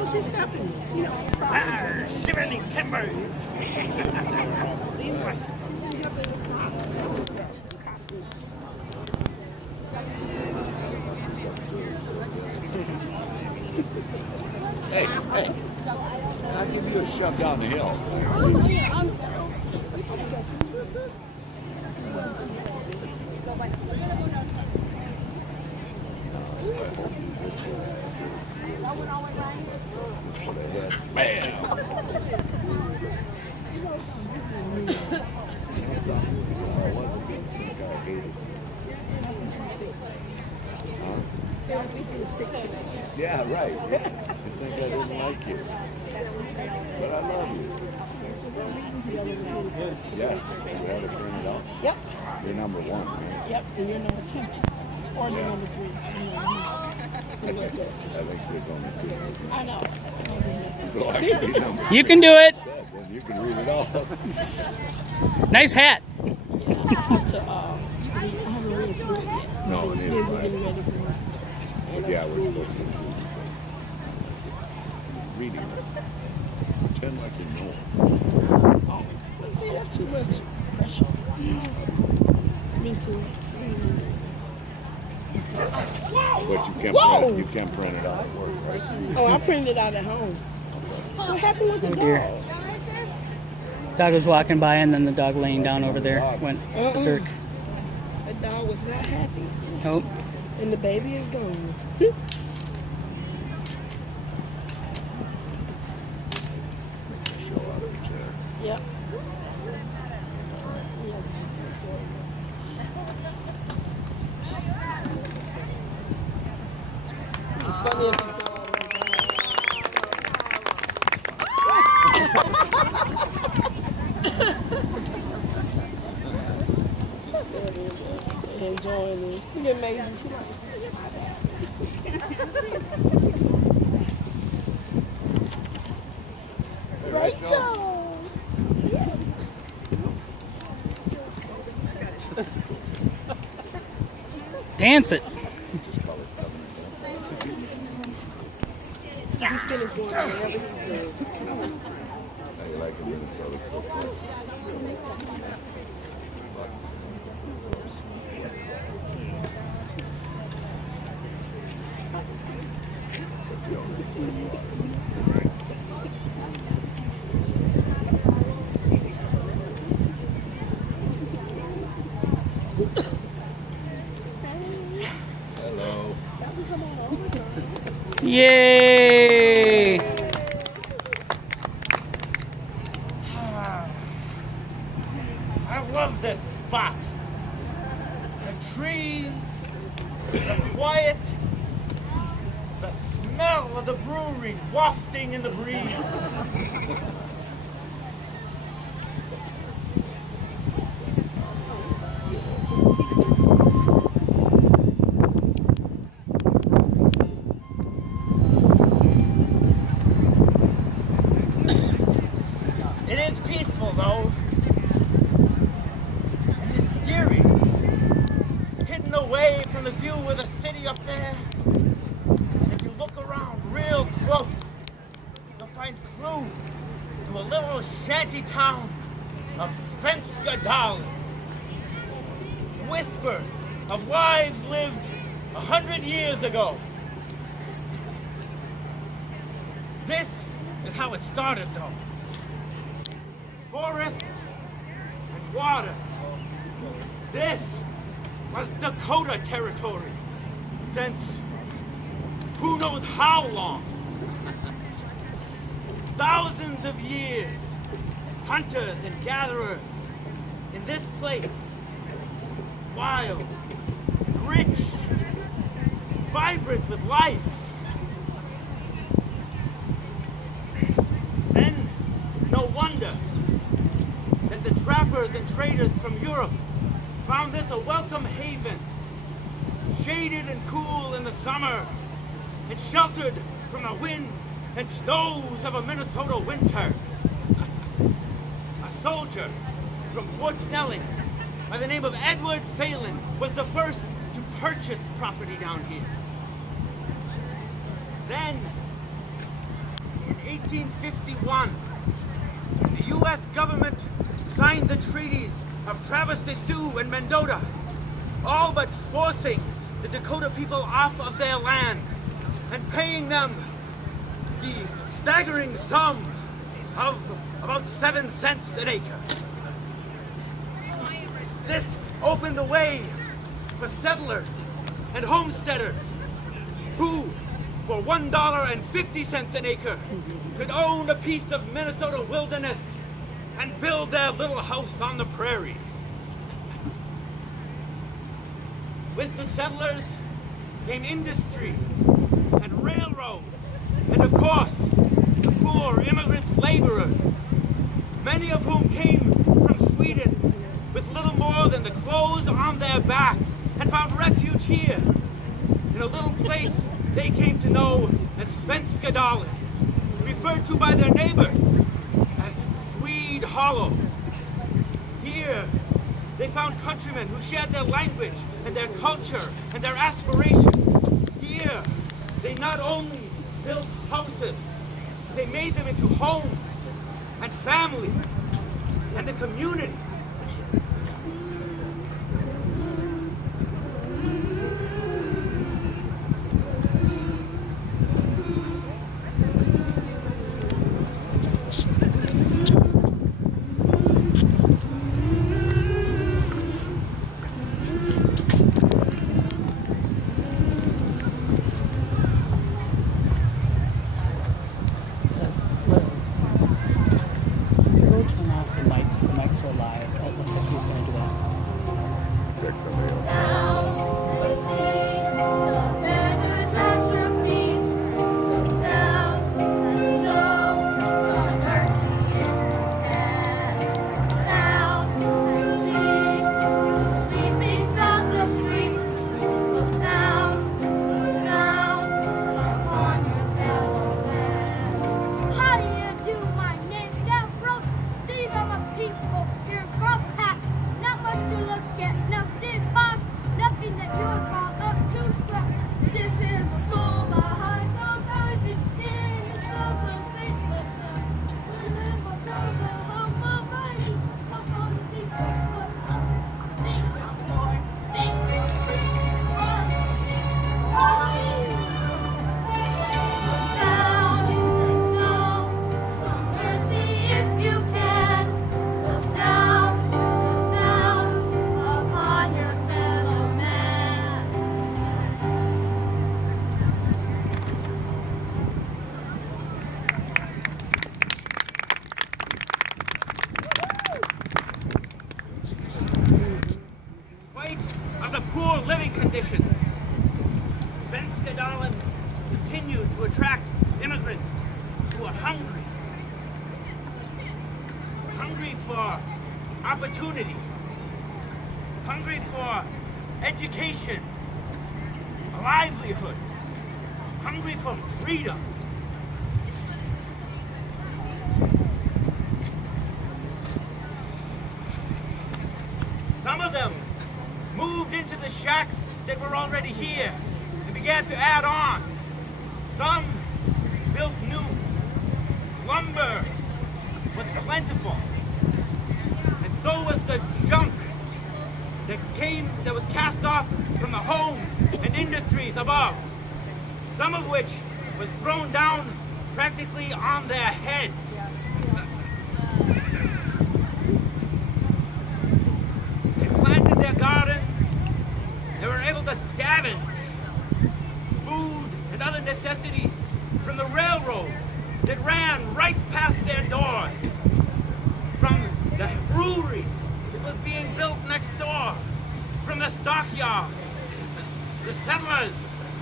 know she's happy. You know, shivering timber. Hey, hey, I'll give you a shove down the hill. Bam! Yeah, right. You think I didn't like you. But I love you. Yes. You had to bring it up? Yep. You're number one, right? Yep, and you're number 2. Or you're number 3. I think there's only 2. I know. So I can be number 3. You can do it. Then you can read it off. Nice hat. Yeah, I have to, I haven't read through it yet. No, neither Kids have are I. getting ready for it. But yeah, we're supposed to see. Reading it. Pretend like you know. Oh, see, that's too much pressure. Me too. But you can't print it out at work, right? Oh, I printed it out at home. What happened with the dear. dog? Dog was walking by, and then the dog laying down over there went berserk. The dog was not happy. Nope. And the baby is gone. Yep. It's funny if you go enjoying this. Isn't it amazing? She like, Rachel! Dance it. You finished doing everything. How you like it, Minnesota? So close. Hello. Yay! I love this spot. The trees, the quiet, the smell of the brewery wafting in the breeze. It is peaceful though. It's eerie. Hidden away from the view of the city up there. If you look around real close, you'll find clues to a little shanty town of Svenska Dalen. Whispers of lives lived 100 years ago. This is how it started though. Forest and water. This was Dakota territory since who knows how long. Thousands of years, hunters and gatherers in this place, wild, rich, vibrant with life. Then, no wonder that the trappers and traders from Europe found this a welcome haven, shaded and cool in the summer, and sheltered from the wind and snows of a Minnesota winter. A soldier from Fort Snelling by the name of Edward Phelan was the first to purchase property down here. Then, 1851, the U.S. government signed the treaties of Travis de Sioux and Mendota, all but forcing the Dakota people off of their land and paying them the staggering sum of about 7 cents an acre. This opened the way for settlers and homesteaders who, for $1.50 an acre, could own a piece of Minnesota wilderness and build their little house on the prairie. With the settlers came industry and railroad, and of course, the poor immigrant laborers, many of whom came from Sweden with little more than the clothes on their backs and found refuge here in a little place they came to know as Svenska Dalen, referred to by their neighbors as Swede Hollow. Here, they found countrymen who shared their language and their culture and their aspirations. Here, they not only built houses, they made them into homes and families and a community. Opportunity, hungry for education, a livelihood, hungry for freedom. Some of them moved into the shacks that were already here and began to add on. Some built new. Lumber was plentiful. So was the junk that was cast off from the homes and industries above, some of which was thrown down practically on their heads. They planted their gardens. They were able to scavenge food and other necessities from the railroad that ran right past their doors, from the brewery that was being built next door, from the stockyard. The settlers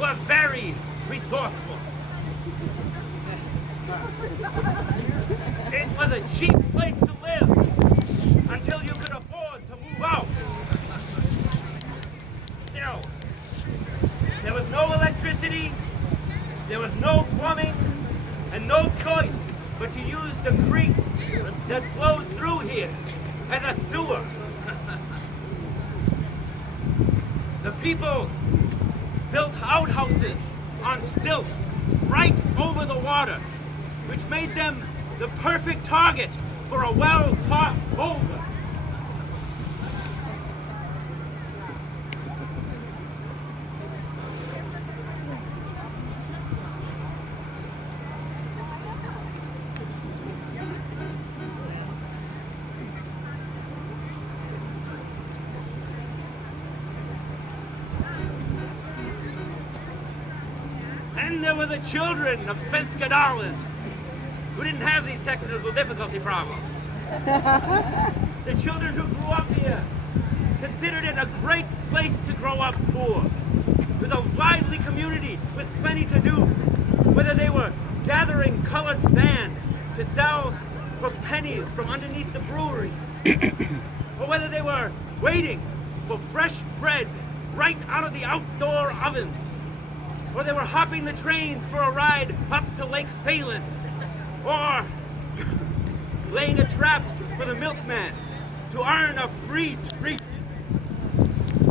were very resourceful. It was a cheap place to live until you could afford to move out. Still, there was no electricity, there was no plumbing, and no choice but to use the creek that flowed through here as a sewer. The people built outhouses on stilts right over the water, which made them the perfect target for a well-taught boulder. And there were the children of Svenska Dahlin, who didn't have these technical difficulty problems. The children who grew up here considered it a great place to grow up poor, with a lively community with plenty to do, whether they were gathering colored sand to sell for pennies from underneath the brewery, or whether they were waiting for fresh bread right out of the outdoor ovens, or they were hopping the trains for a ride up to Lake Phelan, or laying a trap for the milkman to earn a free treat.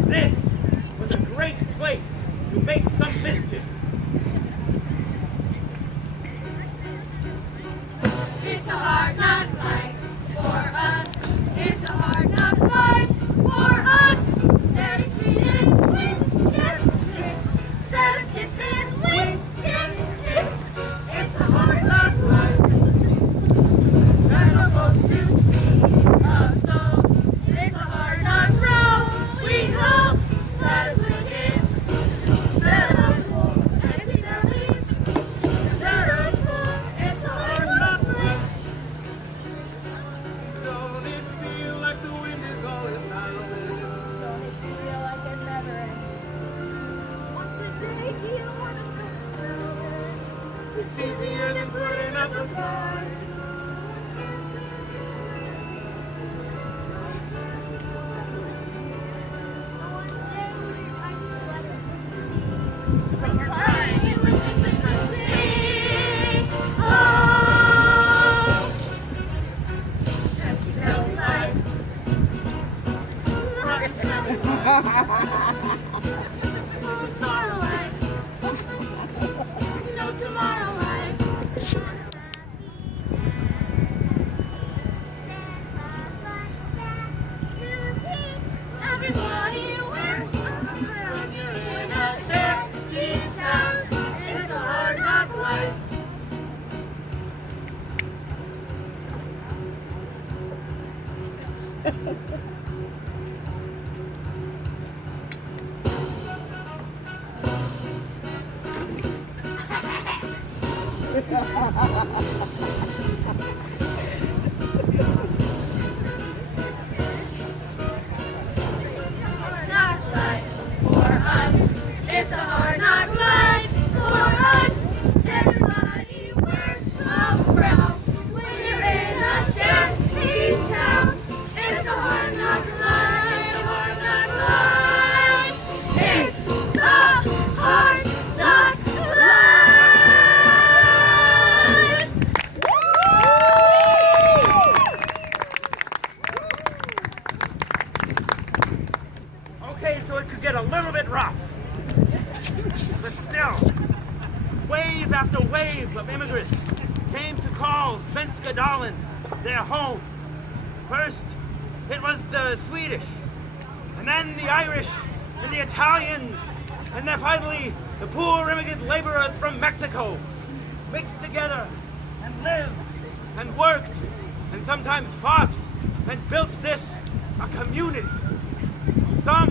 This was a great place to make some mischief. It's a hard knock life for us. It's a hard knock life for us. Instead of cheating, we get sick. Instead of kissing, we get kicked. It's a hard knock life. There are no folks who speak of soul. It's a hard knock road. We hope that it will get better. As it bellies, better. It's a hard knock life. Don't it feel like the wind is always howling? Don't it feel like there's never end? Once a day, you want to go to It's easier than putting up a fight. No tomorrow life. Everybody wears a crown. In a shanty town. It's a hard knock life. Hard knock life for us. It's a hard knock life for us. Everybody wears a crown. When you're in a shanty town, it's a hard knock life. A hard knock life. It's the hard knock life. Okay, so it could get a little bit rough. But still, wave after wave of immigrants came to call Svenska Dahlin their home. First, it was the Swedish, and then the Irish, and the Italians, and then finally the poor immigrant laborers from Mexico, mixed together and lived and worked and sometimes fought and built this a community. Some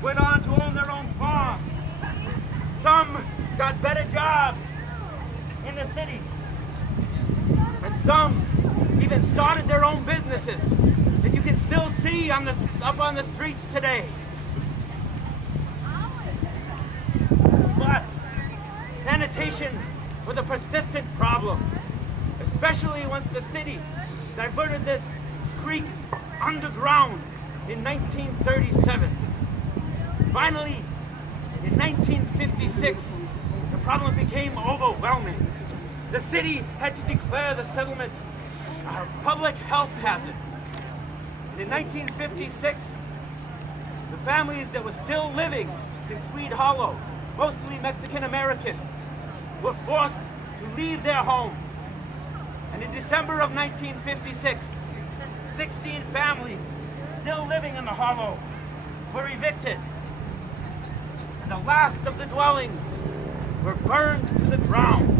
went on to own their own farm. Some got better jobs in the city. And some even started their own businesses that you can still see up on the streets today. But sanitation was a persistent problem, especially once the city diverted this creek underground in 1937. Finally, in 1956, the problem became overwhelming. The city had to declare the settlement a public health hazard. And in 1956, the families that were still living in Swede Hollow, mostly Mexican American, were forced to leave their homes And in December of 1956, 16 families still living in the Hollow were evicted. And the last of the dwellings were burned to the ground.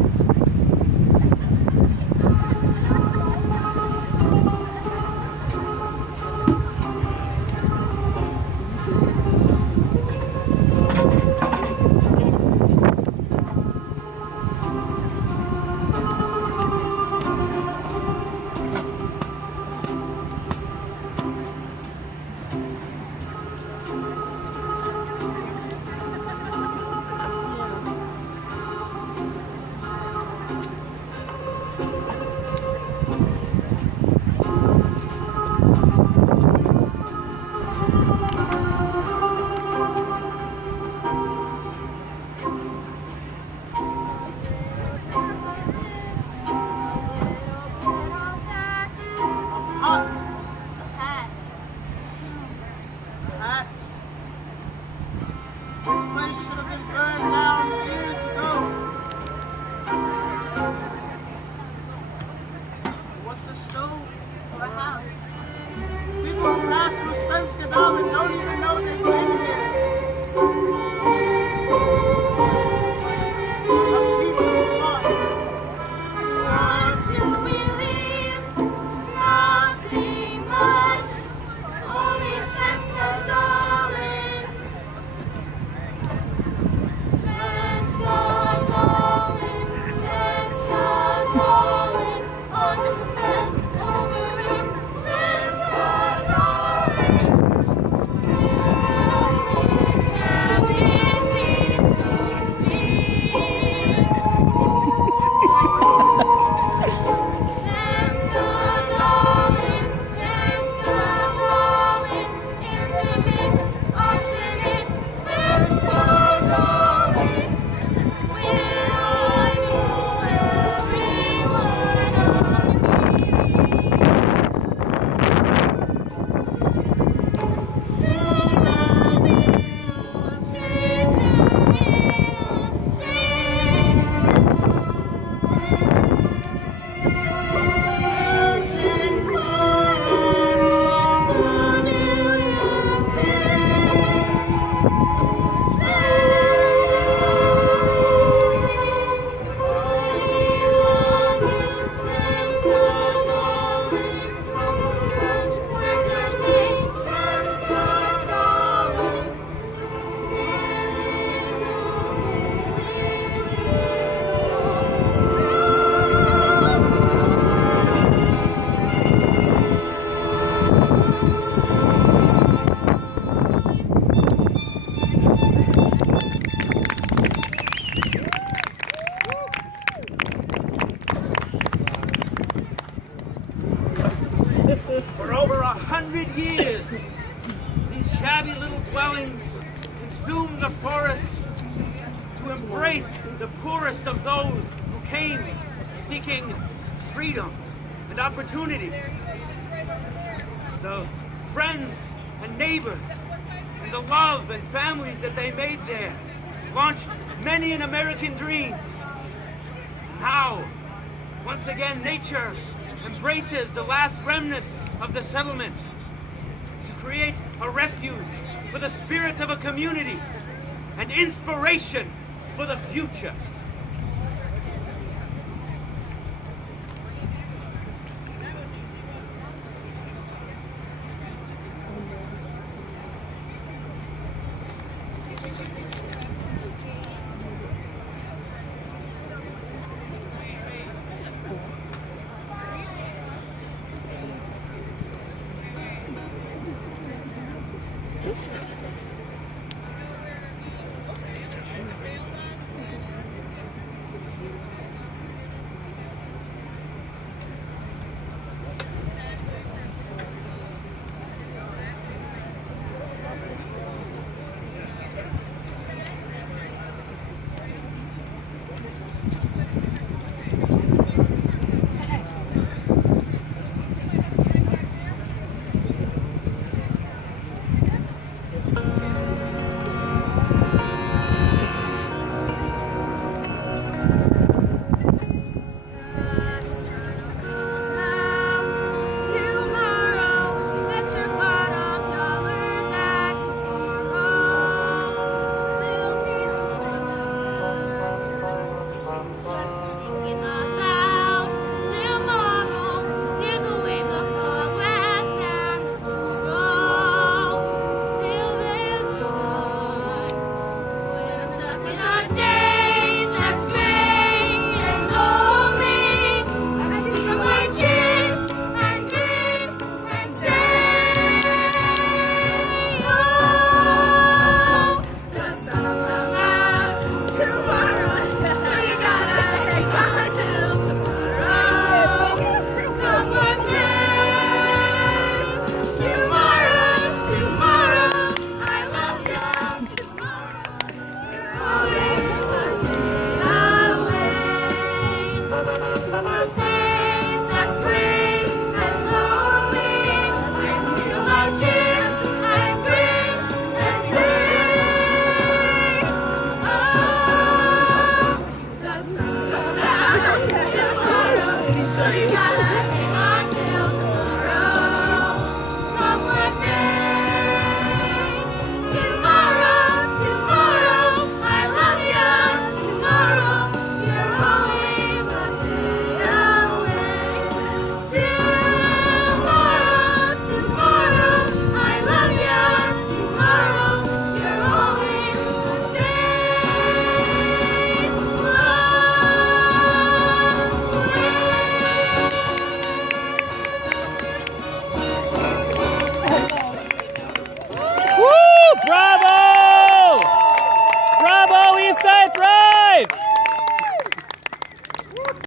For over 100 years, these shabby little dwellings consumed the forest to embrace the poorest of those who came seeking freedom and opportunity. The friends and neighbors and the love and families that they made there launched many an American dream. Now, once again, nature embraces the last remnants of the settlement to create a refuge for the spirit of a community and inspiration for the future.